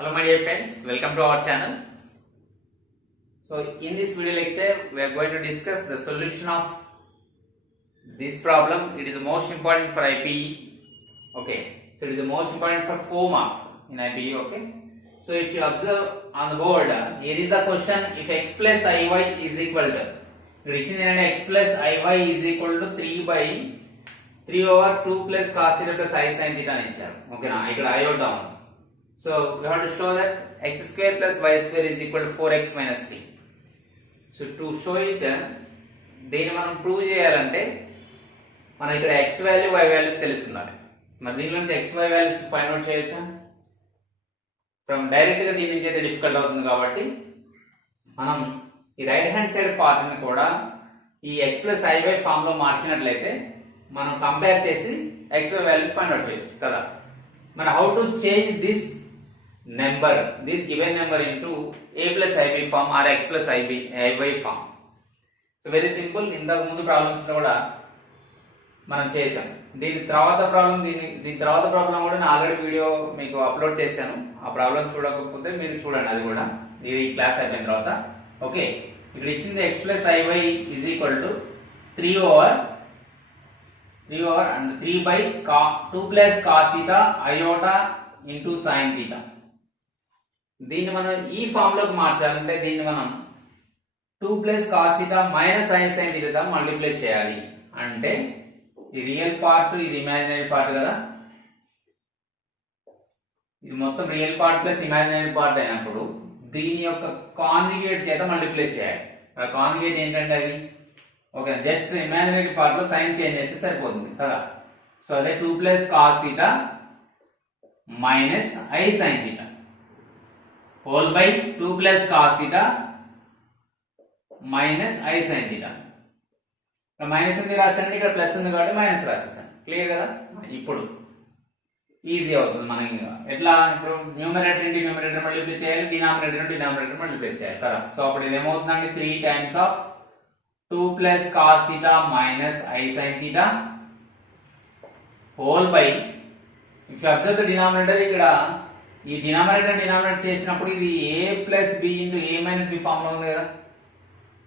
Hello my dear friends, welcome to our channel. So in this video lecture we are going to discuss the solution of this problem. It is the most important for IPE. Okay, so it is the most important for 4 marks in IPE. Okay, so if you observe on the board, here is the question: if x plus iy is equal to, x plus iy is equal to 3 by 3 over 2 plus cos theta plus I sin theta అని ఇచ్చారు. ఓకేనా, ఇక్కడ iota ఉంది. So we have to show that x square plus y square is equal to 4x minus 3. So to show it, దీన్ని మనం prove చేయాలంటే మనం ఇక్కడ x వాల్యూ y వాల్యూస్ తెలుసుకుందాం. మరి దీనిలో నుంచి x y values find out చేయొచ్చా? ఫ్రమ్ డైరెక్ట్ గా దీని నుంచి అయితే డిఫికల్ట్ అవుతుంది కాబట్టి మనం ఈ రైట్ హ్యాండ్ సైడ్ పార్ట్ ని కూడా ఈ x plus iy ఫామ్ లో మార్చినట్లయితే మనం కంపేర్ చేసి x y values find out చేయొచ్చు కదా. మరి how to change this number, this given number into a plus ib form or x plus iy form? So very simple. ఇంతకు ముందు problems లో కూడా మనం చేసాం. దీని తర్వాత ప్రాబ్లం కూడా నేను ఆల్రెడీ వీడియో మీకు అప్లోడ్ చేశాను. ఆ ప్రాబ్లం చూడకపోతే మీరు చూడండి, అది కూడా ఈ క్లాస్ అయిపోయిన తర్వాత. ఓకే, ఇక్కడ ఇచ్చింది x plus iy is equal to 3 over and 3 by 2 plus cos theta iota into sin theta. దీన్ని మనం ఈ ఫామ్ లోకి మార్చాలంటే దీన్ని మనం 2 plus cos theta minus I sin theta multiply చేయాలి. అంటే ఈ రియల్ పార్ట్, ఇది ఇమాజినరీ పార్ట్ కదా, ఇది మొత్తం real part plus imaginary part అయినప్పుడు దీని యొక్క కాంజుగేట్ చేత మల్టిప్లై చేయాలి. ఆ కాంజుగేట్ ఏంటంటే అది ఓకే, జస్ట్ ఇమాజినరీ పార్ట్ లో సైన్ చేంజ్ చేస్తే సరిపోతుంది కదా. సో అదే 2 plus cos theta minus I sin theta whole by 2 plus cos theta minus I sin theta. Minus ఉంది రాస్తానంటే ఇక్కడ ప్లస్ ఉంది కాబట్టి మైనస్ రాసేసాను. క్లియర్ కదా. ఇప్పుడు ఈజీ అవుతుంది మనకి. ఎట్లా, ఇప్పుడు న్యూమరేటర్ ఇంటి న్యూమరేటర్ మల్టిప్లై చేయాలి, డినామినేటర్ డినామినేటర్ మల్టిప్లై చేయాలి కదా. సో అప్పుడు ఇది ఏమవుతుందంటే 3 times of 2 plus cos theta minus I sin theta whole by, if you observe the denominator, ఇక్కడ ఈ డినామినేటర్ చేసినప్పుడు ఇది a plus b into a minus b form లో ఉంది కదా.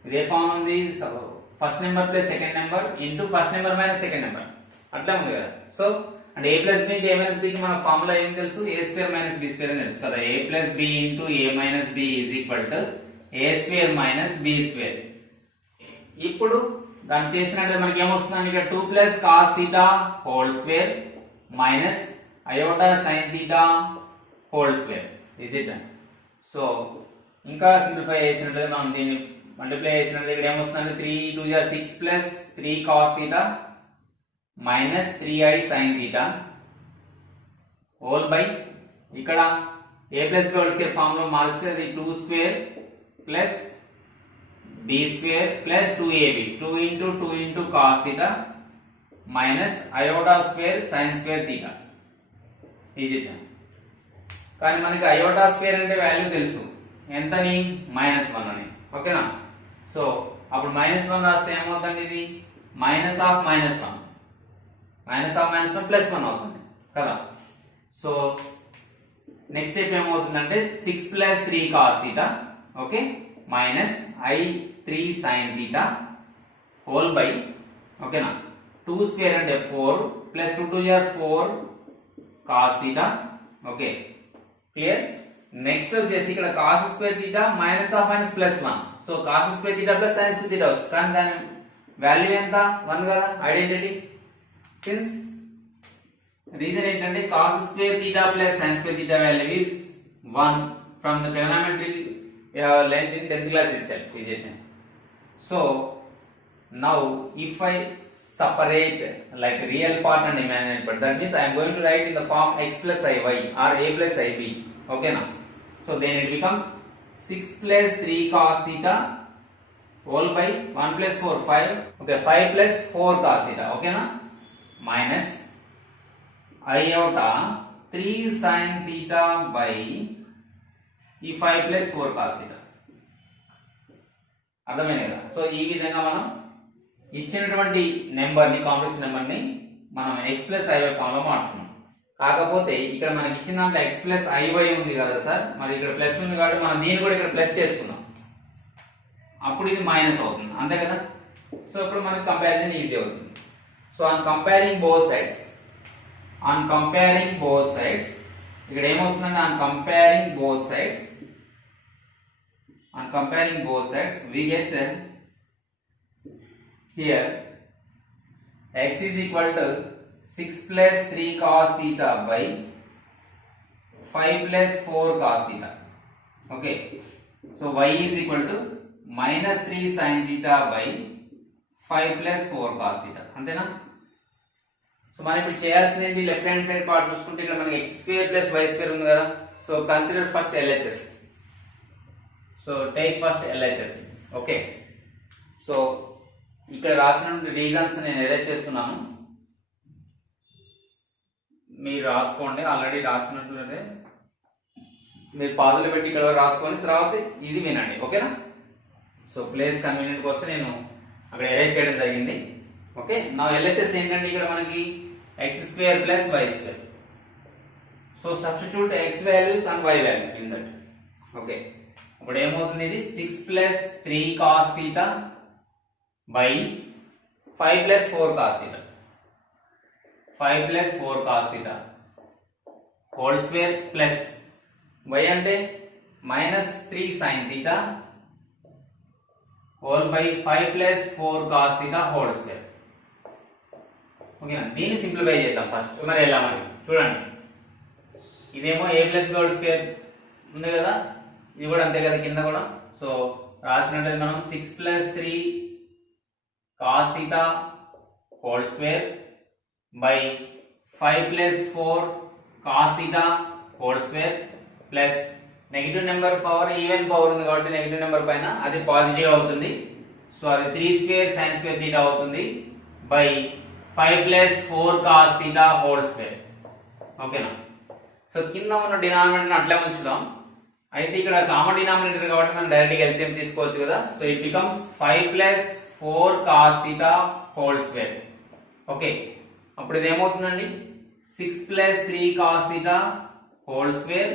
ఇదే ఫామ్ ఉంది, first number plus second number into first number minus second number అట్లా ఉంది కదా. సో అంటే a plus b into a minus b కి మన ఫార్ములా ఏం తెలుసు, a square minus b square అని తెలుసు కదా. a plus b into a minus b is equal to a square minus b square. ఇప్పుడు దాన్ని చేసినట్లయితే మనకి ఏమొస్తుందండి, ఇక్కడ 2 plus cos theta whole square minus iota sin theta whole square is it. So ఇంకా simplify చేసినట్లయితే మనం దీన్ని మల్టిప్లై చేసినట్లయితే ఇక్కడ ఏమొస్తుందంటే 3 2 6 plus 3 cos theta minus 3i sin theta whole by, ఇక్కడ a plus b whole square form లో మారిస్తే అది 2 square plus b square plus 2ab 2 into cos theta minus iota square sin square theta is it. కానీ మనకి iota square అంటే value తెలుసు ఎంతని, -1 అని. ఓకేనా. సో అప్పుడు -1 రాస్తే ఏమవుతుంది, ఇది మైనస్ ఆఫ్ -1 ప్లస్ 1 అవుతుంది కదా. సో నెక్స్ట్ స్టెప్ ఏమవుతుందంటే 6 plus 3 cos theta okay minus i3 sin theta whole by ఓకేనా 2 స్క్వేర్ అంటే 4 plus 2 2 4 cos theta okay clear. Next వచ్చేసి ఇక్కడ cos square theta minus of minus plus 1. So cos square theta plus sin square theta వస్తుంది, కానీ దాని value ఎంత, 1 కదా. Identity since reason ఏంటంటే cos square theta plus sin square theta value is 1 from the trigonometry we have learned in 10th class itself, is it? So now if I separate like real part and imaginary part, that means I am going to write in the form x plus iy or a plus ib. Okay now, so then it becomes 6 plus 3 cos theta whole by 1 plus 4 5 okay 5 plus 4 cos theta okay na minus iota 3 sin theta by ఈ 5 plus 4 cos theta. అర్థమైంది కదా. So ఈ విధంగా మనం ఇచ్చినటువంటి number ని, complex number ని మనం x plus iy ఫామ్ లో మార్చుకున్నాం. కాకపోతే ఇక్కడ మనకి ఇచ్చిన దాంట్లో x ప్లస్ iy ఉంది కదా సార్, మరి ఇక్కడ ప్లస్ ఉంది కాబట్టి మనం దీన్ని కూడా ఇక్కడ ప్లస్ చేసుకుందాం, అప్పుడు ఇది మైనస్ అవుతుంది, అంతే కదా. సో ఇప్పుడు మనకి కంపారిజన్ ఈజీ అవుతుంది. So on comparing both sides ఇక్కడ ఏమవుతుందంటే on comparing both sides we get here x is equal to 6 plus 3 cos theta by 5 plus 4 cos theta. Okay, so y is equal to minus 3 sin theta by 5 plus 4 cos theta, అంతేనా. So మనం ఇప్పుడు చేయాల్సింది left hand side part చూసుకుంటే ఇక్కడ మనకి x square plus y square ఉంది కదా. So consider first LHS. So take first LHS. Okay, so ఇక్కడ రాసిన రీజన్స్ నేను ఎరేజ్ చేస్తున్నాను, మీరు రాసుకోండి. ఆల్రెడీ రాసినట్లయితే మీరు పాజులు పెట్టి ఇక్కడ రాసుకొని తర్వాత ఇది వినండి, ఓకేనా. సో ప్లేస్ కన్వీనియంట్ వస్తే నేను అక్కడ ఎరేజ్ చేయడం జరిగింది. ఓకే, నా LHS ఏంటంటే ఇక్కడ మనకి x square plus y square. So substitute x values and y value insert. Okay, ఇప్పుడు ఏమవుతుంది, ఇది 6 plus 3 cos theta by 5 plus 4 cos theta. 5 plus 4 cos theta whole square plus y అంటే minus 3 sin theta whole by 5 plus 4 cos theta whole square. ఓకేనా, దీన్ని simplify చేద్దాం first. మరి ఎలా మరి చూడండి, ఇదేమో a plus b whole square ఉంది కదా, ఇది కూడా అంతే కదా కింద కూడా. సో రాసినట్లయితే మనం 6 plus 3 cos theta whole square by 5 plus 4 cos theta whole square plus negative number power even power ఉంది కాబట్టి నెగిటివ్ నెంబర్ పైన అది పాజిటివ్ అవుతుంది. సో అది 3 స్క్వేర్ sin స్క్వేర్ theta అవుతుంది by 5 plus 4 cos theta whole square. ఓకేనా, so కింద ఉన్న డినామినేటర్ అట్లే ఉంచుదాం. అయితే ఇక్కడ కామన్ డినామినేటర్ కాబట్టి మనం డైరెక్ట్ LCM తీసుకోవచ్చు కదా. So it becomes 5 plus 4 cos theta whole square. Okay, అప్పుడు ఇది ఏమవుతుందండి, 6 plus 3 cos theta whole square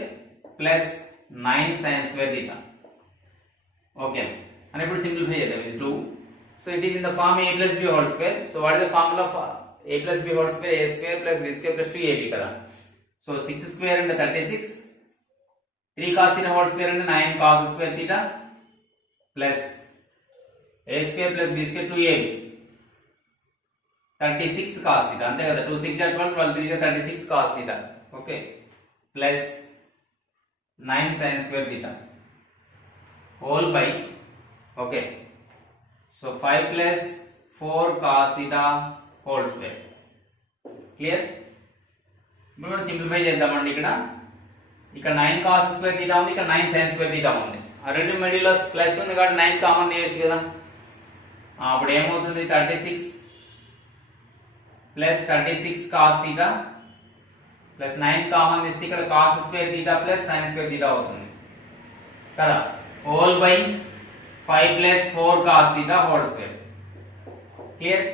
plus 9 sin square theta. Okay, and ఇప్పుడు సింప్లిఫై చేద్దాం. ఇది 2. So it is in the form a plus b whole square. So what is the formula of a plus b whole square? a square plus b square plus 2ab కదా. So 6 square అంటే 36, 3 cos theta whole square అంటే 9 cos square theta plus a square plus b square 2ab 36 cos theta, అంతే కదా. 2 6 12 12 3 36 cos theta. Okay, plus 9 sin square theta whole by, okay, so 5 plus 4 cos theta whole square. Clear? ఇప్పుడు మనం simplify చేద్దామండి. ఇక్కడ 9 cos square theta ఉంది, ఇక్కడ 9 sin square theta ఉంది. ఆ రెండు మిడిల్లో ప్లస్ ఉంది కాబట్టి 9 కామన్ తీయొచ్చు కదా. అప్పుడు ఏమవుతుంది, 36 plus 36 cos theta plus 9 common తీస్తే ఇక్కడ cos square theta plus sin square theta అవుతుంది కదా. Whole by 5 plus 4 cos theta whole square. Clear?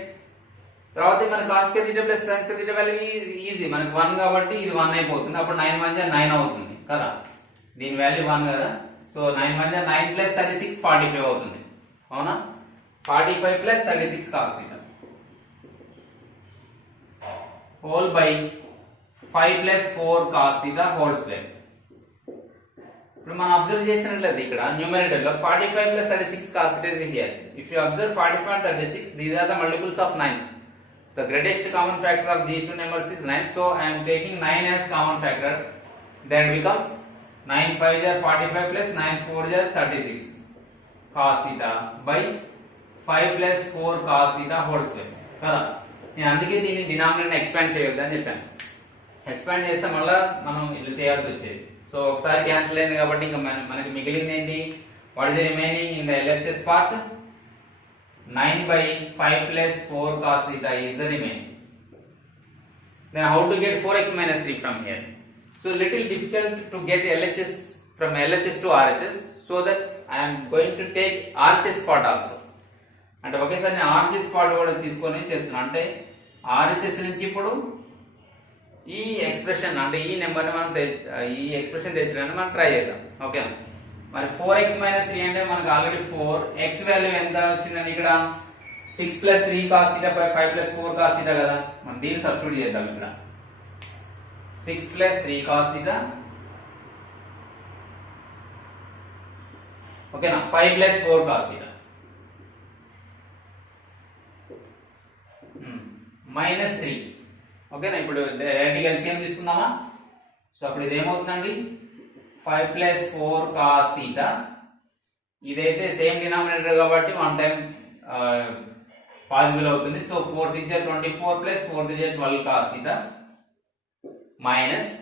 తర్వాత మన cos square theta plus sin square theta value easy, మనకి 1 కాబట్టి ఇది 1 అయిపోతుంది. అప్పుడు 9 1 9 అవుతుంది కదా, దీని వాల్యూ 1 కదా. సో 9 1 9 plus 36 45 అవుతుంది, అవునా. 45 plus 36 cos theta whole by 5 plus 4 cos theta whole square. ఇప్పుడు మనం అబ్జర్వ్ చేసినట్లయితే ఇక్కడ న్యూమరేటర్ లో 45 plus 36 cos theta is here. If you observe 45 and 36, these are the multiples of 9. So the greatest common factor of these two numbers is 9. So I am taking 9 as common factor. Then it becomes 9 5 are 45 plus 9 4 are 36 cos theta by 5 plus 4 cos theta whole square కదా. నేను అందుకే దీన్ని denominator expand చేయొద్దు అని చెప్పాను. Expand చేస్తే మళ్ళీ మనం ఇట్లా చేయాల్సి వచ్చేది. సో ఒకసారి క్యాన్సిల్ అయింది కాబట్టి ఇంకా మనకి మిగిలింది ఏంటి, what is the remaining in the LHS part? 9 by 5 plus 4 cos theta is the remaining. Then how to get 4x minus 3 from here? So little difficult to get LHS from LHS to RHS, so that I am going to take RHS part also. అంటే ఒకేసారి నేను RHS part కూడా తీసుకొని చేస్తున్నాను. అంటే RHS నుంచి ఇప్పుడు ఈ ఎక్స్ప్రెషన్ అంటే ఈ నెంబర్ని మనం ఈ ఎక్స్ప్రెషన్ తెచ్చడానికి మనం ట్రై చేద్దాం. ఓకే, మరి 4x - 3 అంటే మనకు ఆల్రెడీ 4 x వాల్యూ ఎంత వచ్చిందండి ఇక్కడ 6 + 3 cos θ / 5 + 4 cos θ కదా. మనం దీన్ని సబ్స్టిట్యూట్ చేద్దాం. ఇక్కడ 6 + 3 cos θ, ఓకేనా, 5 + 4 cos θ -3. ఓకేనా, ఇప్పుడు డైరెక్ట్గా ఎల్సిఎం తీసుకుందామా. సో అప్పుడు ఇది ఏమవుతుందండి 5 + 4 cos θ. ఇదైతే సేమ్ డినామినేటర్ కాబట్టి 1 టైం పాసిబుల్ అవుతుంది. సో 4 × 6 = 24 + 4 × 12 cos θ మైనస్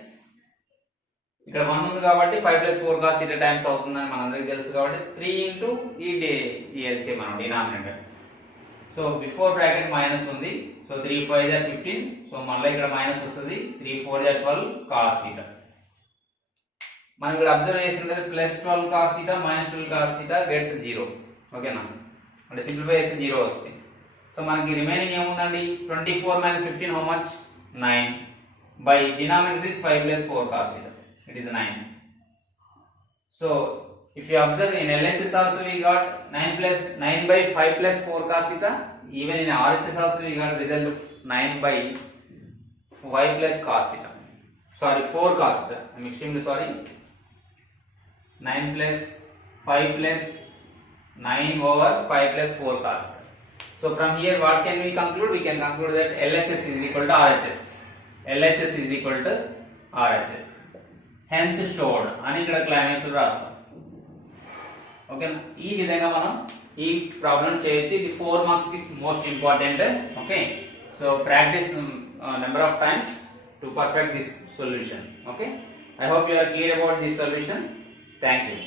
ఇక్కడ 1 ఉంది కాబట్టి 5 + 4 cos θ టైమ్స్ అవుతుందని మనందరికీ తెలుసు కాబట్టి 3 × ఈ ఎల్సిఎం మనం denominator. So before bracket minus ఉంది. సో 3 × 5 = 15. సో మళ్ళీ ఇక్కడ మైనస్ వస్తుంది. 3 × 4 = 12 cos θ. మనం ఇక్కడ అబ్జర్వ్ చేసింది +12 cos θ -12 cos θ గెట్స్ 0. ఓకేనా, అంటే సింప్లిఫై చేస్తే 0 వస్తుంది. సో మనకి రిమైనింగ్ ఏముందండి 24 - 15 how much 9 by denominator is 5 + 4 cos θ, it is 9. So if you observe in LHS also we got 9 by 5 + 4 cos θ. Even in RHS also we got result of 9 by 5 + cos θ. Sorry, 4 cos θ. I'm extremely sorry. 9 + 5 + 9 over 5 + 4 cos θ. So from here what can we conclude? We can conclude that LHS is equal to RHS. LHS is equal to RHS. Hence showed అని ఇక్కడ climax రాస్తాం. ఓకేనా, ఈ విధంగా మనం ఈ problem చేయొచ్చు. ఇది 4 మార్క్స్ కి most important. Okay, so practice number of times to perfect this solution. Okay, I hope you are clear about this solution. Thank you.